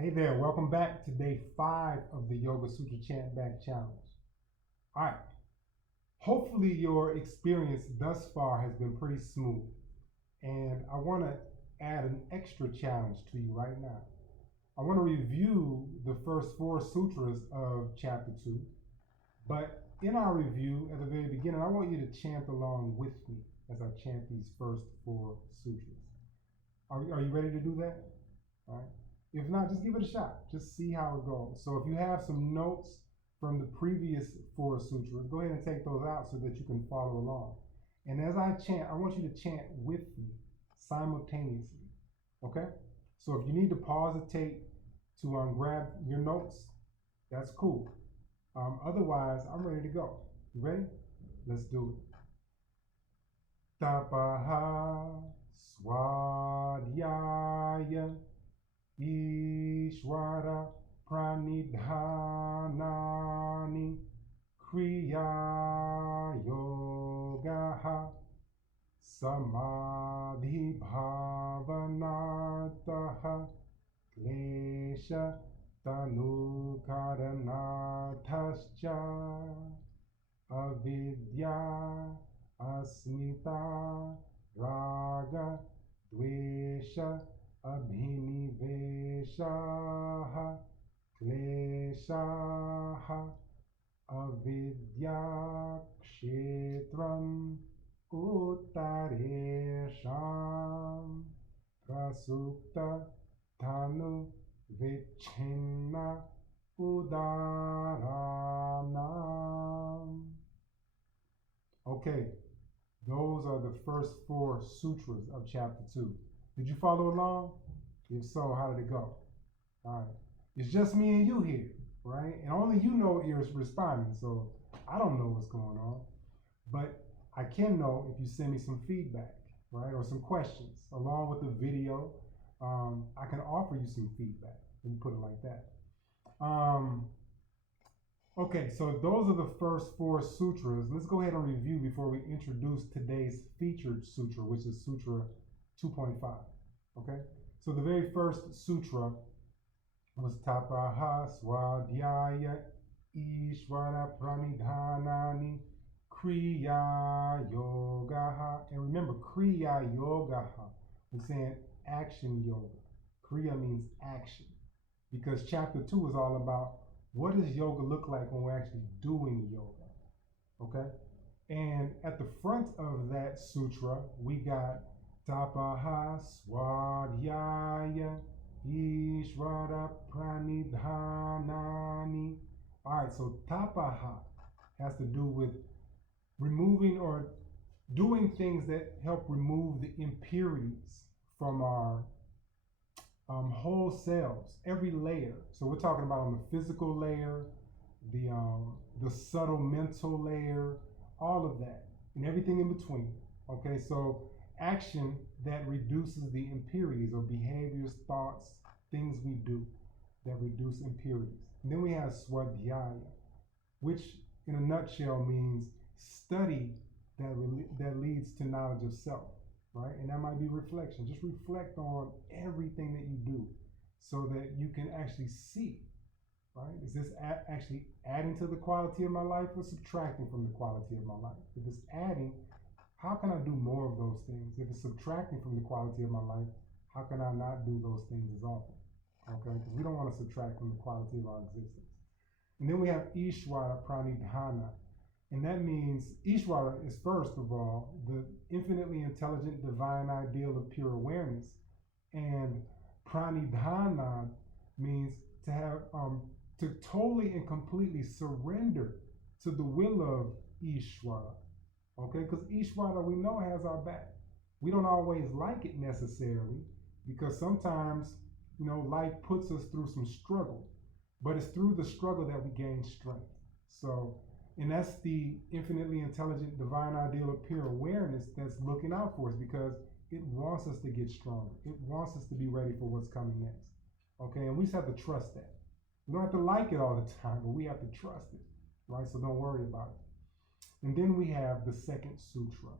Hey there, welcome back to day 5 of the Yoga Sutra ChantBack Challenge. All right, hopefully your experience thus far has been pretty smooth, and I want to add an extra challenge to you right now. I want to review the first 4 sutras of chapter 2, but in our review at the very beginning, I want you to chant along with me as I chant these first 4 sutras. Are you ready to do that? All right. If not, just give it a shot. Just see how it goes. So if you have some notes from the previous 4 sutras, go ahead and take those out so that you can follow along. And as I chant, I want you to chant with me simultaneously. Okay? So if you need to pause the tape to grab your notes, that's cool. Otherwise, I'm ready to go. You ready? Let's do it. Tapaha Swadhyaya Ishvara Pranidhanani Kriya Yogaha Samādhi Bhavanataha Klesha Tanukaranathascha Avidya Asmita Raga Dvesha Abhiniveshaha Kleshaha Avidya Kshetram Uttaresham Prasukta Tanu Vichinna Udaranam. Okay, those are the first 4 sutras of chapter 2. Did you follow along? If so, how did it go? All right. It's just me and you here, right? And only you know you're responding, so I don't know what's going on. But I can know if you send me some feedback, right? Or some questions along with the video. I can offer you some feedback. Let me put it like that. Okay, so those are the first 4 sutras. Let's go ahead and review before we introduce today's featured sutra, which is Sutra 2.5. Okay, so the very first sutra was Tapaha Swadhyaya Ishvara Pranidhanani Kriya Yogaha. And remember, Kriya Yogaha, we're saying action yoga. Kriya means action, because chapter 2 is all about what does yoga look like when we're actually doing yoga. Okay, and at the front of that sutra, we got Tapaha Swadhyaya Ishvara Pranidhanani. All right, so Tapaha has to do with removing or doing things that help remove the impurities from our whole selves, every layer. So we're talking about on the physical layer, the subtle mental layer, all of that, and everything in between. Okay, so action that reduces the impurities, or behaviors, thoughts, things we do that reduce impurities. And then we have Swadhyaya, which in a nutshell means study that leads to knowledge of self, right? And that might be reflection. Just reflect on everything that you do so that you can actually see, right? Is this actually adding to the quality of my life or subtracting from the quality of my life? If it's adding, how can I do more of those things? If it's subtracting from the quality of my life, how can I not do those things as often? Okay, because we don't want to subtract from the quality of our existence. And then we have Ishvara Pranidhana. And that means Ishvara is, first of all, the infinitely intelligent divine ideal of pure awareness. And Pranidhana means to have, to totally and completely surrender to the will of Ishvara. Okay, because Ishvara, we know, has our back. We don't always like it necessarily, because sometimes, life puts us through some struggle, but it's through the struggle that we gain strength. So, and that's the infinitely intelligent divine ideal of pure awareness that's looking out for us, because it wants us to get stronger. It wants us to be ready for what's coming next. Okay, and we just have to trust that. We don't have to like it all the time, but we have to trust it, right? So don't worry about it. And then we have the second sutra,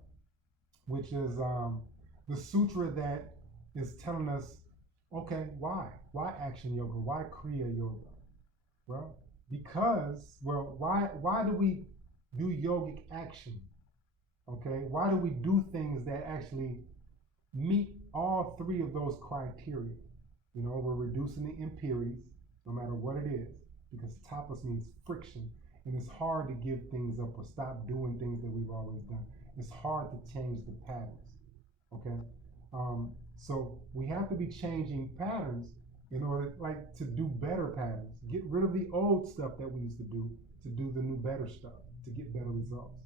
which is the sutra that is telling us Okay, why? Why action yoga? Why Kriya yoga? Well, why do we do yogic action? Okay, why do we do things that actually meet all three of those criteria? You know, we're reducing the impurities, no matter what it is, because tapas means friction, and it's hard to give things up or stop doing things that we've always done. It's hard to change the patterns. Okay, so we have to be changing patterns in order, like, to do better patterns. Get rid of the old stuff that we used to do the new better stuff, to get better results.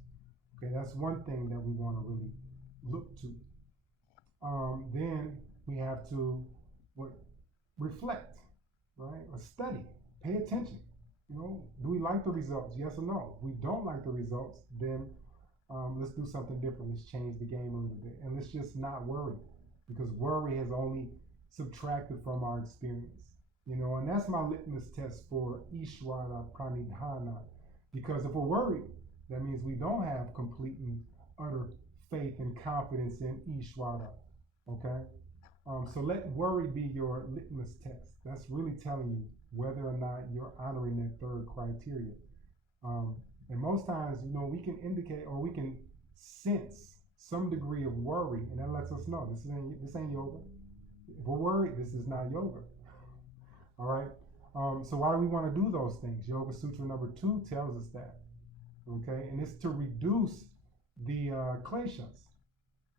Okay, that's one thing that we want to really look to. Then we have to reflect, right? Or study, pay attention. You know, do we like the results? Yes or no? If we don't like the results, then let's do something different. Let's change the game a little bit, and let's just not worry, because worry has only subtracted from our experience. You know, and that's my litmus test for Ishvara Pranidhana. Because if we're worried, that means we don't have complete and utter faith and confidence in Ishvara. Okay? So let worry be your litmus test. That's really telling you whether or not you're honoring that third criteria. And most times, you know, we can indicate or we can sense some degree of worry, and that lets us know this ain't yoga. If we're worried, this is not yoga. All right. So why do we want to do those things? Yoga Sutra number 2 tells us that. Okay, and it's to reduce the kleshas.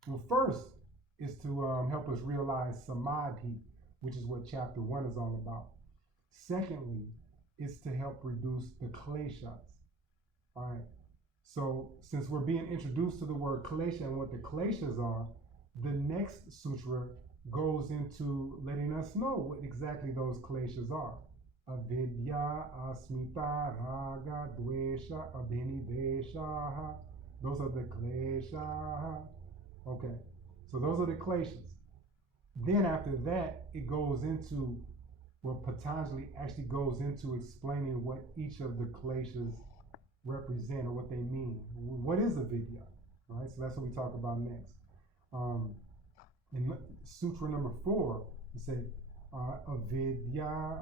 Well, first is to help us realize Samādhi, which is what chapter 1 is all about. Secondly, is to help reduce the kleshas. All right. So since we're being introduced to the word klesha and what the kleshas are, the next sutra goes into letting us know what exactly those kleshas are. Avidya, asmita, raga, dvesha, abhinivesha. Those are the klesha. Okay, so those are the kleshas. Then after that, it goes into, well, Patañjali actually goes into explaining what each of the kleshas represent or what they mean. What is avidya? Right, so that's what we talk about next. In Sutra number 4, it says, avidya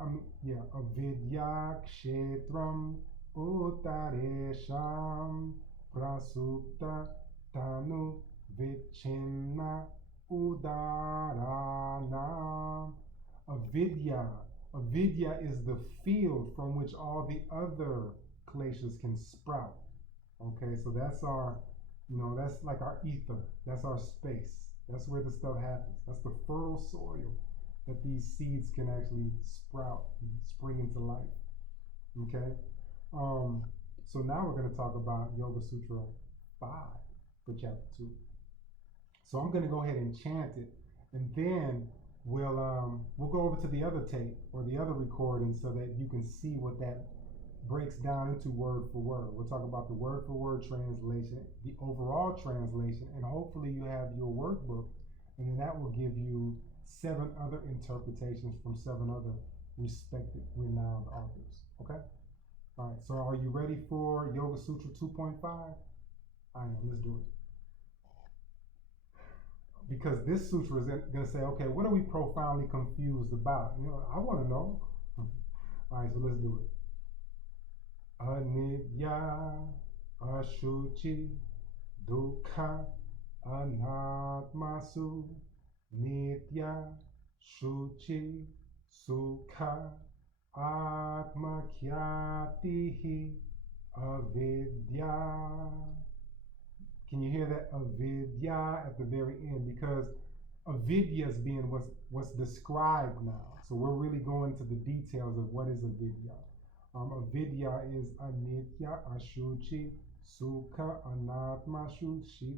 kshetram uttaresham prasupta tanu vichinna udarana. Avidya is the field from which all the other kleshas can sprout. Okay, so that's our, you know, that's like our ether. That's our space. That's where the stuff happens. That's the fertile soil that these seeds can actually sprout and spring into life. Okay? So now we're going to talk about Yoga Sutra 5 for chapter 2. So I'm going to go ahead and chant it, and then we'll go over to the other tape or the other recording so that you can see what that breaks down into word for word. We'll talk about the word for word translation, the overall translation, and hopefully you have your workbook, and then that will give you 7 other interpretations from 7 other respected, renowned authors. Okay? All right, so are you ready for Yoga Sutra 2.5? I am. Let's do it. Because this sutra is going to say, okay, what are we profoundly confused about? You know, I want to know. All right, so let's do it. Anidya, ashuchi, dukkha, anatmasu, nitya, shuchi, sukha, atmakyatihi, avidya. Can you hear that? Avidya at the very end, because avidya is being what's described now. So we're really going to the details of what is avidya. Avidya is anitya, ashuchi, sukha, anatma, shuchi.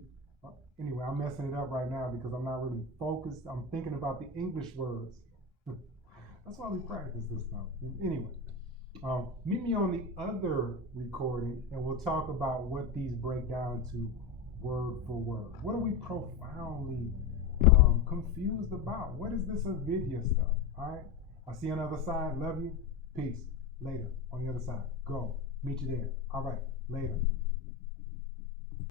Anyway, I'm messing it up right now because I'm not really focused. I'm thinking about the English words. That's why we practice this stuff. Anyway, meet me on the other recording and we'll talk about what these break down to word for word. What are we profoundly confused about? What is this avidya stuff? All right. I'll see you on the other side. Love you. Peace. Later on the other side. Go. Meet you there. All right. Later.